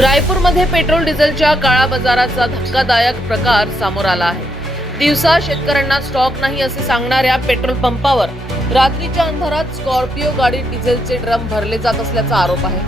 रायपूरमध्ये petrol डिझेलच्या काळा बाजाराचा धक्कादायक प्रकार समोर आला आहे। दिवसा शेतकऱ्यांना स्टॉक नाही असे सांगणाऱ्या पेट्रोल पंपावर रात्रीच्या अंधारात स्कॉर्पिओ गाडीत डिझेलचे ड्रम भरले जात असल्याचा आरोप आहे।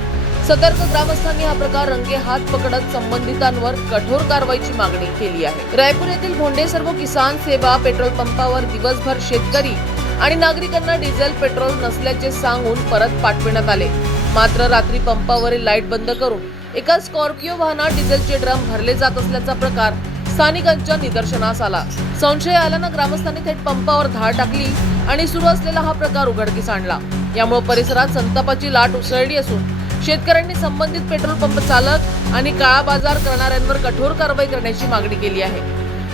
सतर्क ग्रामस्थांनी हा प्रकार रंगेहात पकडत संबंधितांवर कठोर कारवाईची मागणी केली आहे। रायपूर येथील भोंडे सर्व किसान सेवा पेट्रोल पंपावर दिवसभर शेतकरी आणि नागरिकांना डिझेल पेट्रोल नसल्याचे सांगून परत पाठविण्यात आले। मात्र रात्री पंपावरील लाईट बंद करून एका स्कॉर्पिओ वाहनात डिझेलचे ड्रम भरले जात असल्याचा प्रकार स्थानिकांच्या निदर्शनास आला। संशय आल्यानं ग्रामस्थांनी थेट पंपावर धाड टाकली आणि सुरू असलेला हा प्रकार उघडकीस आणला। यामुळे परिसरात संतापाची लाट उसळली असून शेतकऱ्यांनी संबंधित पेट्रोल पंप चालक आणि काळा बाजार करणाऱ्यांवर कठोर कारवाई करण्याची मागणी केली आहे।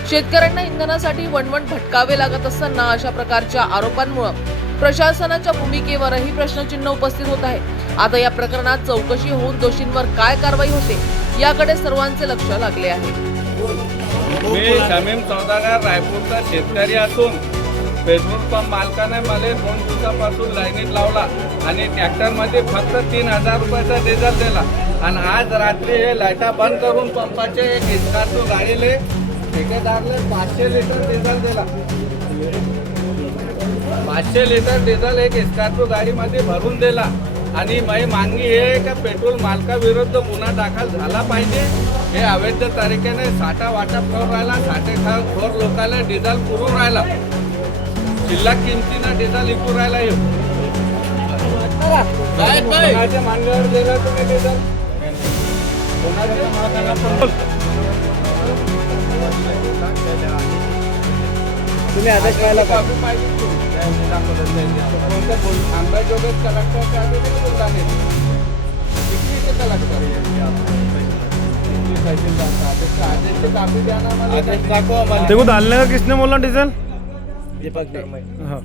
शेतकऱ्यांना इंधनासाठी वणवण भटकावे लागत असताना अशा प्रकारच्या आरोपांमुळे प्रशासनाच्या भूमिकेवरही प्रश्नचिन्ह उपस्थित होत आहे। आता या प्रकरणात चौकशी होऊन दोषींवर काय कारवाई होते याकडे सर्वांचे लक्ष लागले आहे। मी शमीम सौदागर रायपूरचा शेतकरी असून पेट्रोल पंप मालकाने मला 2 दिवसापासून लाईनीत लावला आणि ट्रॅक्टरमध्ये फक्त 3000 रुपयाचा डिझेल दिला आणि आज रात्री हे लाईटा बंद करून पंपाचे एक स्कॉर्पिओ गाडीले ठेकेदारले 500 लिटर डिझेल दिला। 500 लिटर डिझेल एक स्कॉर्पिओ गाडीमध्ये भरून दिला आणि माझी मागणी आहे की पेट्रोल मालकाविरुद्ध गुन्हा दाखल झाला पाहिजे। हे अवैध तरीकेने साठा वाटप करून राहिला, साठेखोर लोकांना डिझेल पुरवून राहिला, शिल्लक किमतीनं डिझेल विकून राहिला। कोणाच्या मांडीवर दिलं तुम्ही डिझेल? तुम्ही आदेश व्हायला पाहिजे। आंबेजोगाई कलेक्टरच्या देखो डालने का किसने बोला डीजल? दीपक ने। हाँ।